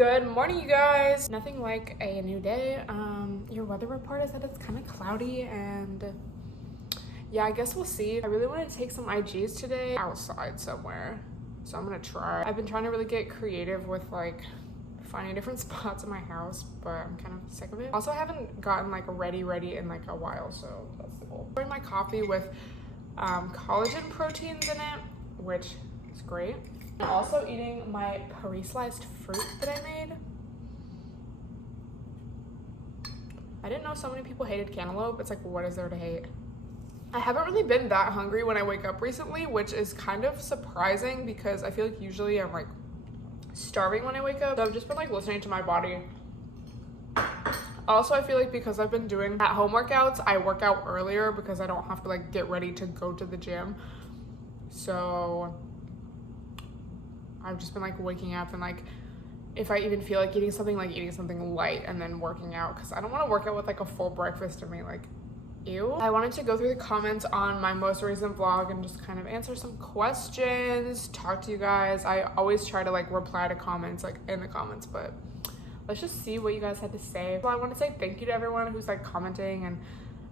Good morning, you guys. Nothing like a new day. Your weather report is that it's kind of cloudy, and yeah, I guess we'll see. I really want to take some IGs today outside somewhere, so I'm gonna try. I've been trying to really get creative with like finding different spots in my house, but I'm kind of sick of it. Also, I haven't gotten like ready in like a while, so that's the goal. Pouring my coffee with collagen proteins in it, which is great. I'm also eating my pre-sliced fruit that I made. I didn't know so many people hated cantaloupe. It's like, what is there to hate? I haven't really been that hungry when I wake up recently, which is kind of surprising because I feel like usually I'm like starving when I wake up. So I've just been like listening to my body. Also, I feel like because I've been doing at-home workouts, I work out earlier because I don't have to like get ready to go to the gym. So I've just been like waking up and like if I even feel like eating something light and then working out, because I don't want to work out with like a full breakfast and me like ew. I wanted to go through the comments on my most recent vlog and just kind of answer some questions, talk to you guys. I always try to like reply to comments like in the comments, but let's just see what you guys had to say. So I want to say thank you to everyone who's like commenting, and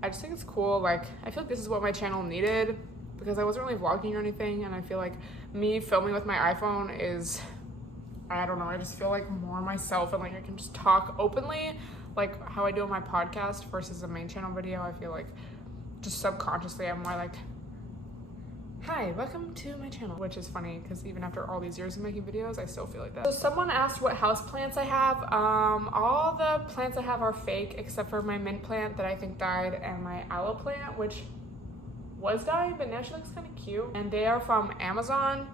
I just think it's cool. Like I feel like this is what my channel needed because I wasn't really vlogging or anything, and I feel like me filming with my iPhone is, I don't know, I just feel like more myself and like I can just talk openly like how I do on my podcast versus a main channel video. I feel like just subconsciously I'm more like, hi, welcome to my channel, which is funny because even after all these years of making videos, I still feel like that. So someone asked what house plants I have. All the plants I have are fake except for my mint plant that I think died and my aloe plant, which was dying, but now she looks kind of cute. And they are from Amazon,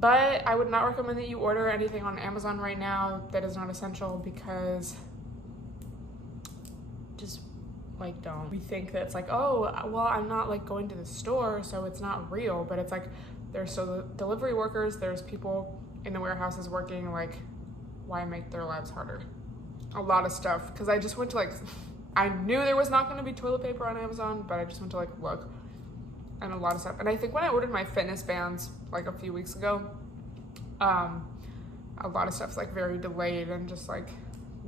but I would not recommend that you order anything on Amazon right now that is not essential because just like don't. We think that it's like, oh, well, I'm not like going to the store, so it's not real, but it's like there's so delivery workers, there's people in the warehouses working, like why make their lives harder? A lot of stuff, because I just went to like, I knew there was not going to be toilet paper on Amazon, but I just went to like look, and a lot of stuff. And I think when I ordered my fitness bands like a few weeks ago, a lot of stuff's like very delayed and just like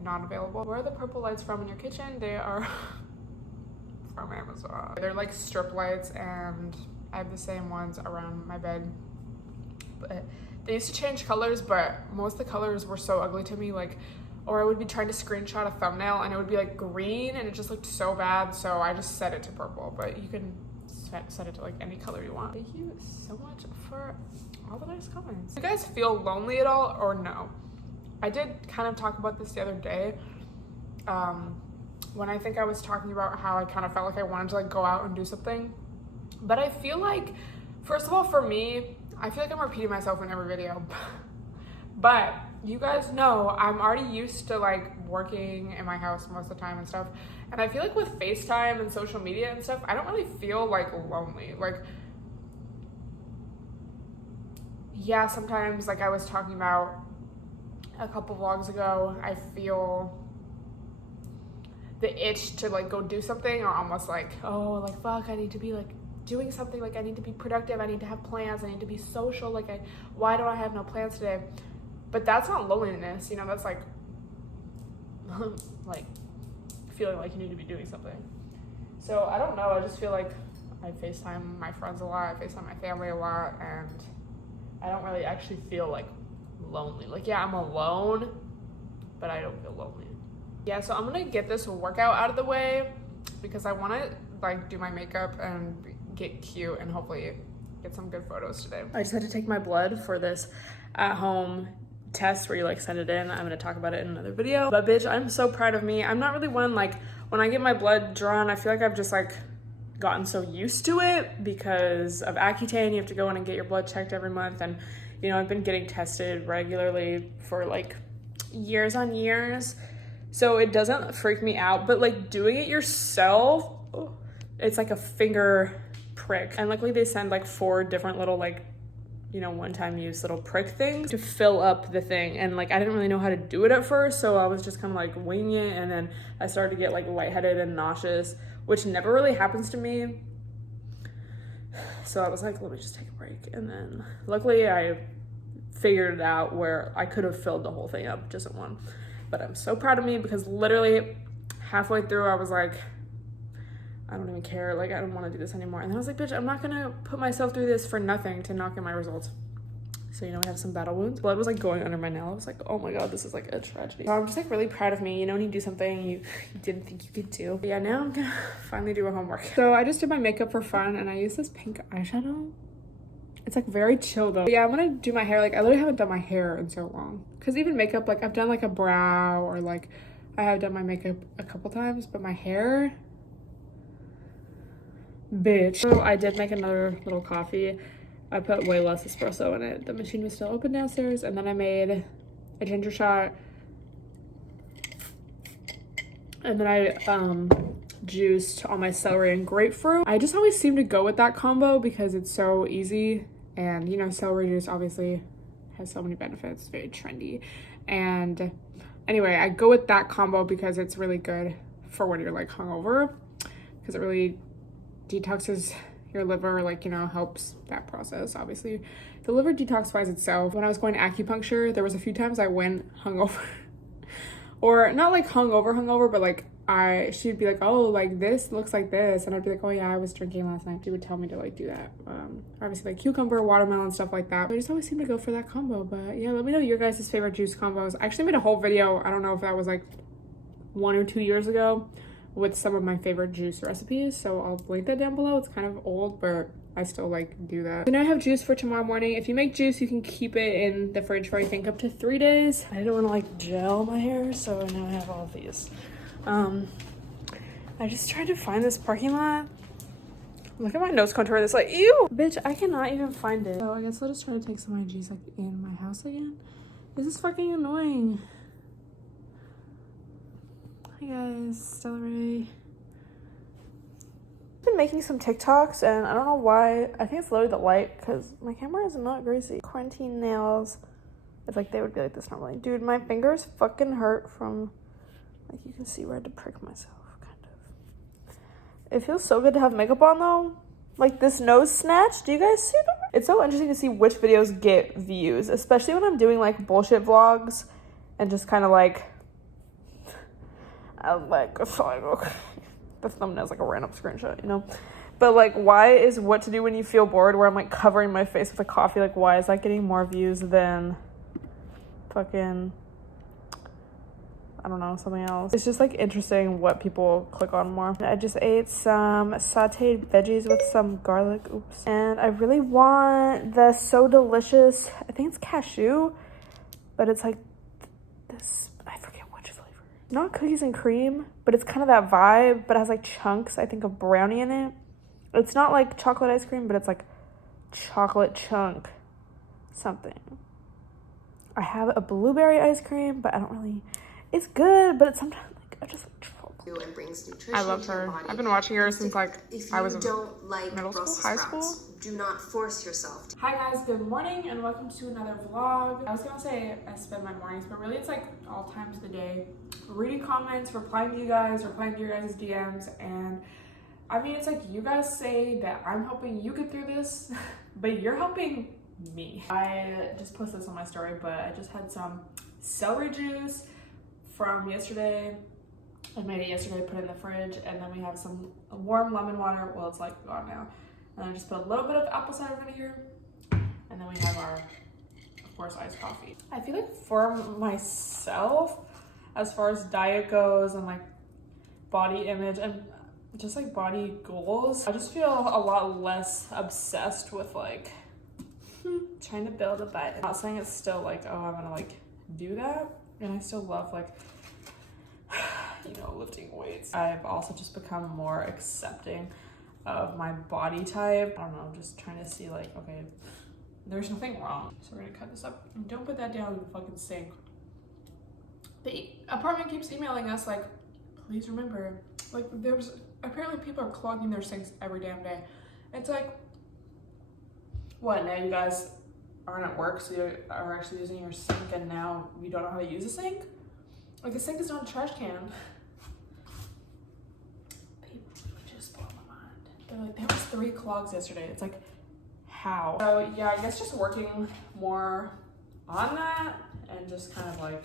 not available. Where are the purple lights from in your kitchen? They are from Amazon. They're like strip lights, and I have the same ones around my bed. But they used to change colors, but most of the colors were so ugly to me, like, or I would be trying to screenshot a thumbnail and it would be like green and it just looked so bad, so I just set it to purple. But you can set it to like any color you want. Thank you so much for all the nice comments. Do you guys feel lonely at all or no? I did kind of talk about this the other day when I think I was talking about how I kind of felt like I wanted to like go out and do something. But I feel like, first of all, for me, I feel like I'm repeating myself in every video. But you guys know I'm already used to like working in my house most of the time and stuff. And I feel like with FaceTime and social media and stuff, I don't really feel like lonely. Like, yeah, sometimes like I was talking about a couple vlogs ago, I feel the itch to like go do something, or almost like, oh, like fuck, I need to be like doing something, like I need to be productive, I need to have plans, I need to be social, like why do I have no plans today? But that's not loneliness, you know, that's like like feeling like you need to be doing something. So I don't know, I just feel like I FaceTime my friends a lot, I FaceTime my family a lot, and I don't really actually feel like lonely. Like, yeah, I'm alone, but I don't feel lonely. Yeah, so I'm gonna get this workout out of the way because I want to like do my makeup and get cute and hopefully get some good photos today. I just had to take my blood for this at-home test where you like send it in. I'm gonna talk about it in another video, but bitch, I'm so proud of me. I'm not really one, like when I get my blood drawn, I feel like I've just like gotten so used to it because of Accutane. You have to go in and get your blood checked every month, and you know, I've been getting tested regularly for like years on years, so it doesn't freak me out. But like doing it yourself, it's like a finger prick, and luckily they send like 4 different little like, you know, one-time use little prick things to fill up the thing. And like I didn't really know how to do it at first, so I was just kind of like winging it, and then I started to get like lightheaded and nauseous, which never really happens to me. So I was like, let me just take a break. And then luckily I figured it out where I could have filled the whole thing up just in one. But I'm so proud of me because literally halfway through I was like, I don't even care, like I don't want to do this anymore. And then I was like, bitch, I'm not gonna put myself through this for nothing to not get my results. So, you know, we have some battle wounds. Blood was like going under my nail. I was like, oh my god, this is like a tragedy. So I'm just like really proud of me. You know, when you do something you didn't think you could do. But yeah, now I'm gonna finally do a homework. So I just did my makeup for fun and I used this pink eyeshadow. It's like very chill though. But yeah, I'm gonna do my hair. Like I literally haven't done my hair in so long. Cause even makeup, like I've done like a brow or like I have done my makeup a couple times, but my hair, bitch. So I did make another little coffee. I put way less espresso in it. The machine was still open downstairs. And then I made a ginger shot. And then I juiced all my celery and grapefruit. I just always seem to go with that combo because it's so easy. And, you know, celery juice obviously has so many benefits. It's very trendy. And anyway, I go with that combo because it's really good for when you're like hungover. Because it really detoxes your liver, like, you know, helps that process. Obviously the liver detoxifies itself. When I was going to acupuncture, there was a few times I went hungover or not like hungover, but like she'd be like, oh, like this looks like this, and I'd be like, oh yeah, I was drinking last night. She would tell me to like do that. Obviously like cucumber, watermelon, stuff like that. I just always seem to go for that combo. But yeah, let me know your guys' favorite juice combos. I actually made a whole video, I don't know if that was like 1 or 2 years ago, with some of my favorite juice recipes, so I'll link that down below. It's kind of old, but I still like do that. So now I have juice for tomorrow morning. If you make juice, you can keep it in the fridge for I think up to 3 days. I didn't want to like gel my hair, so now I have all of these. I just tried to find this parking lot. Look at my nose contour. It's like, ew, bitch, I cannot even find it. So I guess I'll just try to take some of my juice like in my house again. This is fucking annoying. Hi guys, Stella Ray. I've been making some TikToks and I don't know why. I think it's literally the light because my camera is not greasy. Quarantine nails. It's like they would be like this normally. Dude, my fingers fucking hurt from, like you can see where I had to prick myself, kind of. It feels so good to have makeup on though. Like this nose snatch, do you guys see that? It's so interesting to see which videos get views, especially when I'm doing like bullshit vlogs and just kind of like, I'm like, fine, okay. The thumbnail's like a random screenshot, you know? But like, why is what to do when you feel bored where I'm like covering my face with a coffee? Like, why is that getting more views than fucking, I don't know, something else? It's just like interesting what people click on more. I just ate some sauteed veggies with some garlic, oops. And I really want the So Delicious, I think it's cashew, but it's like this, I forget which flavor. Not cookies and cream, but it's kind of that vibe, but it has like chunks, I think, of brownie in it. It's not like chocolate ice cream, but it's like chocolate chunk something. I have a blueberry ice cream, but I don't really, it's good, but it's sometimes like I just like chocolate. And brings nutrition. I love her. I've been watching her since like I was in middle school, high school. Do not force yourself. Hi guys, good morning and welcome to another vlog. I was gonna say I spend my mornings, but really it's like all times of the day. Reading comments, replying to you guys, replying to your guys' DMs, and I mean, it's like you guys say that I'm helping you get through this, but you're helping me. I just posted this on my story, but I just had some celery juice from yesterday. I made it yesterday, put it in the fridge, and then we have some warm lemon water. Well, it's like gone now. And I just put a little bit of apple cider vinegar, and then we have our, of course, iced coffee. I feel like for myself, as far as diet goes and like body image and just like body goals, I just feel a lot less obsessed with like trying to build a butt. I'm not saying it's still like, oh, I'm gonna like do that, and I still love like, you know, lifting weights. I've also just become more accepting of my body type. I don't know, just trying to see like, okay, there's nothing wrong. So we're gonna cut this up. And don't put that down in the fucking sink. The apartment keeps emailing us like, please remember, like apparently people are clogging their sinks every damn day. It's like, what, now you guys aren't at work, so you are actually using your sink and now you don't know how to use a sink? Like, a sink is not a trash can. People just blow my mind. They're like, there was 3 clogs yesterday. It's like, how? So yeah, I guess just working more on that and just kind of like,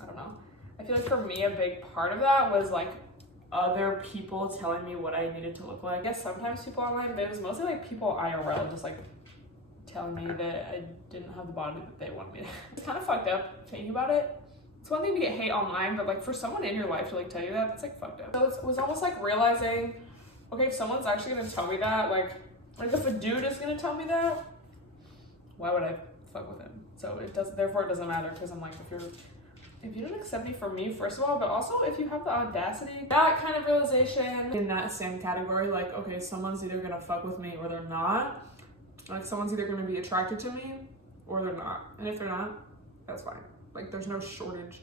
I don't know. I feel like for me, a big part of that was like other people telling me what I needed to look like. I guess sometimes people online, but it was mostly like people IRL just like telling me that I didn't have the body that they wanted me to. It's kind of fucked up thinking about it. It's one thing to get hate online, but like for someone in your life to like tell you that, it's like fucked up. So it was almost like realizing, okay, if someone's actually gonna tell me that, like if a dude is gonna tell me that, why would I fuck with him? So therefore it doesn't matter, because I'm like, if you don't accept me for me, first of all, but also if you have the audacity, that kind of realization in that same category, like, okay, someone's either gonna fuck with me or they're not. Like someone's either gonna be attracted to me or they're not. And if they're not, that's fine. Like there's no shortage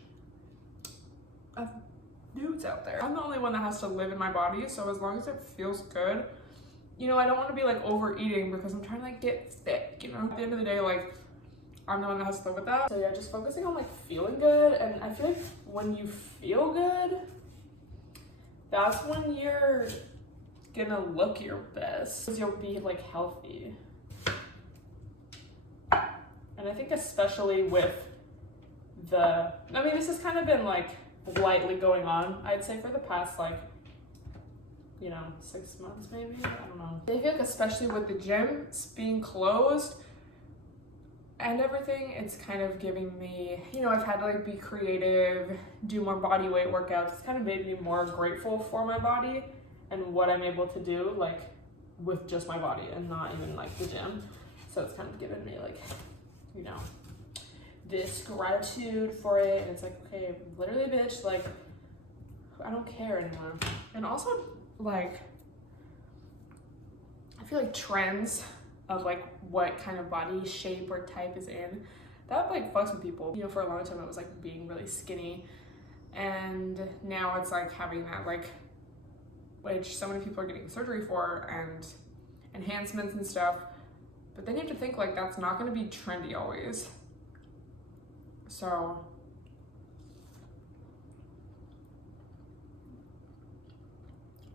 of dudes out there. I'm the only one that has to live in my body, so as long as it feels good, you know, I don't want to be like overeating because I'm trying to like get thick, you know? At the end of the day, like I'm the one that has to live with that. So yeah, just focusing on like feeling good. And I feel like when you feel good, that's when you're gonna look your best, because you'll be like healthy. And I think especially with this has kind of been like lightly going on, I'd say, for the past like, you know, 6 months maybe, I don't know. I feel like especially with the gym being closed and everything, it's kind of giving me, you know, I've had to like be creative, do more body weight workouts. It's kind of made me more grateful for my body and what I'm able to do like with just my body and not even like the gym. So it's kind of given me like, you know, this gratitude for it. And it's like, okay, literally bitch, like I don't care anymore. And also like, I feel like trends of like what kind of body shape or type is in, that like fucks with people. You know, for a long time it was like being really skinny, and now it's like having that like, which so many people are getting surgery for and enhancements and stuff. But then you have to think like that's not going to be trendy always. So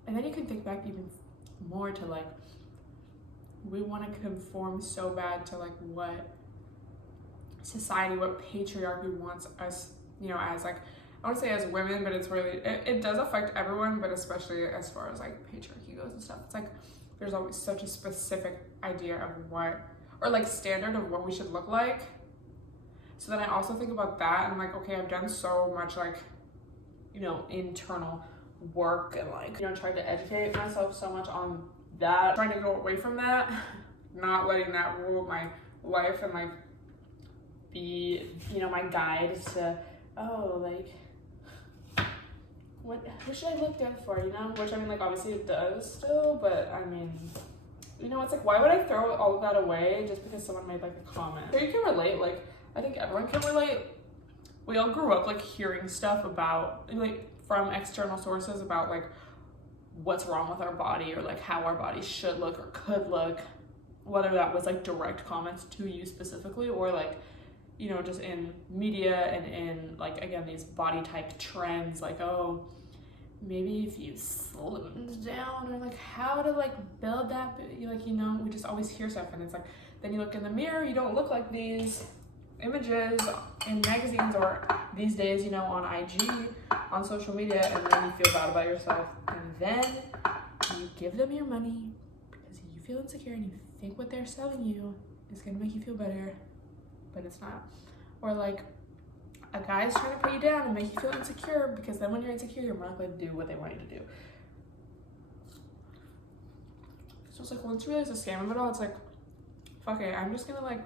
and then you can think back even more to like, we want to conform so bad to like what society, what patriarchy wants us, you know, as like, I want to say as women, but it's really, it does affect everyone, but especially as far as like patriarchy goes and stuff. It's like, there's always such a specific idea of what, or like standard of what we should look like. So then I also think about that and I'm like, okay, I've done so much like, you know, internal work and like, you know, trying to educate myself so much on that, trying to go away from that, not letting that rule my life and like be, you know, my guide to, oh, like, what should I look good for, you know? Which I mean, like, obviously it does still, but I mean, you know, it's like, why would I throw all of that away just because someone made like a comment? So you can relate, like, I think everyone can relate. We all grew up like hearing stuff about, like, from external sources about like what's wrong with our body or like how our body should look or could look, whether that was like direct comments to you specifically or like, you know, just in media and in like, again, these body type trends, like, oh, maybe if you slimmed down, or like how to like build that, like, you know, we just always hear stuff and it's like, then you look in the mirror, you don't look like these images in magazines or these days, you know, on IG, on social media, and then you feel bad about yourself, and then you give them your money because you feel insecure and you think what they're selling you is gonna make you feel better, but it's not. Or like a guy's trying to put you down and make you feel insecure, because then when you're insecure, you're more likely to do what they want you to do. So it's like, once you realize the scam of it all, it's like, fuck it, I'm just gonna like,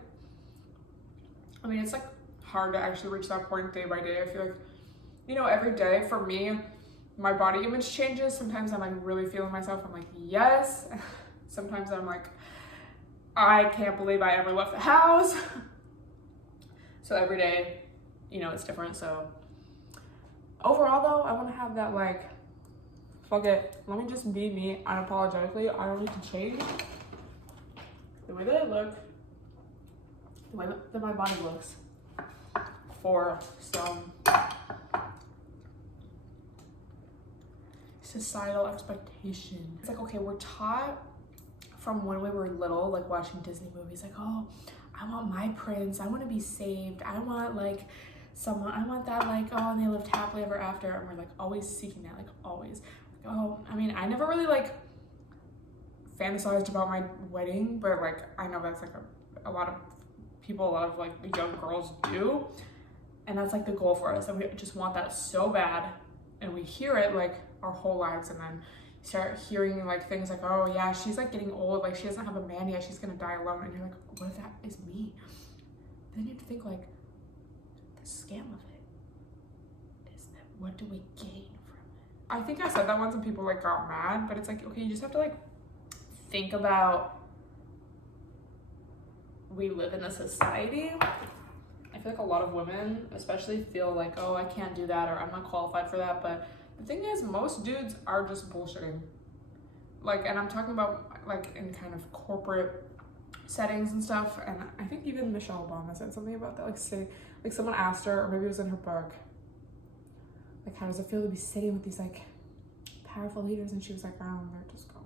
I mean, it's like hard to actually reach that point day by day. I feel like, you know, every day for me, my body image changes. Sometimes I'm like really feeling myself. I'm like, yes. Sometimes I'm like, I can't believe I ever left the house. So every day, you know, it's different. So overall though, I want to have that like, fuck it, let me just be me unapologetically. I don't need to change the way that I look, the way that my body looks for some societal expectation. It's like, okay, we're taught from when we were little, like watching Disney movies, like, oh, I want my prince. I want to be saved. I want like someone, I want that like, oh, and they lived happily ever after. And we're like always seeking that, like always. Like, oh, I mean, I never really like fantasized about my wedding, but like I know that's like a lot of people, a lot of like young girls do. And that's like the goal for us. And we just want that so bad. And we hear it like our whole lives, and then start hearing like things like, oh yeah, she's like getting old, like she doesn't have a man yet, she's gonna die alone. And you're like, what if that is me? Then you have to think like, the scam of it is that what do we gain from it? I think I said that once and people like got mad, but it's like, okay, you just have to like think about, we live in a society. I feel like a lot of women especially feel like, oh, I can't do that, or I'm not qualified for that. But the thing is, most dudes are just bullshitting. Like, and I'm talking about like in kind of corporate settings and stuff. And I think even Michelle Obama said something about that. Like, say, like someone asked her, or maybe it was in her book, like, how does it feel to be sitting with these like powerful leaders? And she was like, oh, they're just going.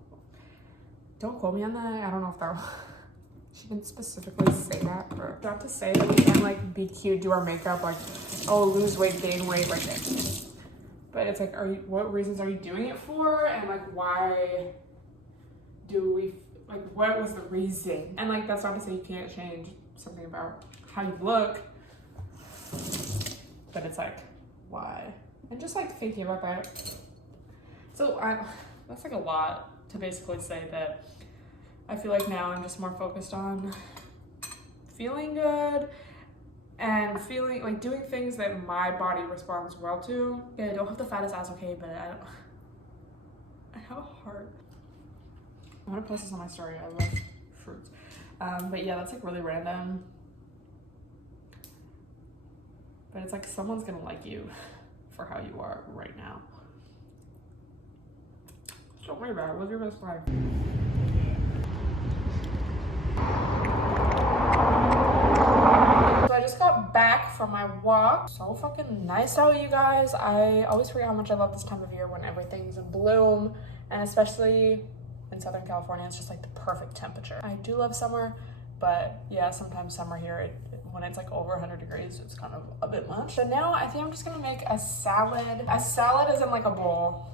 Don't quote me on that. I don't know if that. She didn't specifically say that, but not to say that we can't like be cute, do our makeup, like, oh, lose weight, gain weight, like that. But it's like, what reasons are you doing it for? And like, why do we, like, what was the reason? And like, that's not to say you can't change something about how you look, but it's like, why? And just like thinking about that. So that's like a lot to basically say that I feel like now I'm just more focused on feeling good and feeling like doing things that my body responds well to. Yeah, I don't have the fattest ass, okay, but I have a heart. I'm gonna post this on my story. I love fruits. But yeah, that's like really random. But it's like someone's gonna like you for how you are right now. Don't worry about it. Live your best life. So I just got back from my walk. So fucking nice out, you guys. I always forget how much I love this time of year when everything's in bloom, and especially in Southern California, it's just like the perfect temperature. I do love summer, but yeah, sometimes summer here, when it's like over 100 degrees, it's kind of a bit much. So now I think I'm just gonna make a salad. A salad is in like a bowl.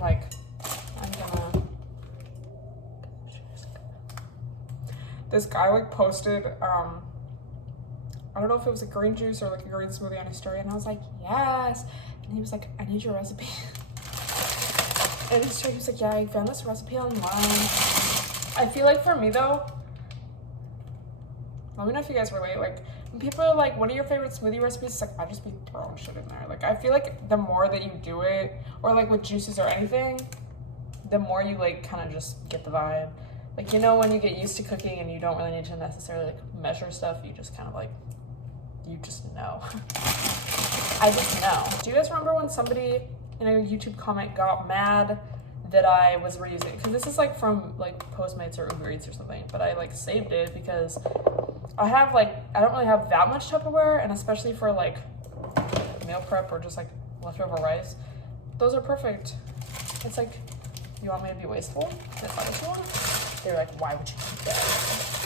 Like, I'm gonna... This guy like posted, I don't know if it was a green juice or like a green smoothie on his story, and I was like, yes. And he was like, I need your recipe. And his story, he was like, yeah, I found this recipe online. I feel like for me though, let me know if you guys relate. Like, when people are like, what are your favorite smoothie recipes? It's like, I just be throwing shit in there. Like, I feel like the more that you do it, or like with juices or anything, the more you like kind of just get the vibe. Like, you know, when you get used to cooking and you don't really need to necessarily like measure stuff, you just kind of like, you just know. I just know. Do you guys remember when somebody in a YouTube comment got mad that I was reusing? Because this is like from like PostMates or Uber Eats or something, but I like saved it because I have like, I don't really have that much Tupperware, and especially for like meal prep or just like leftover rice, those are perfect. It's like, you want me to be wasteful? That's not what you want. They're like, why would you keep that?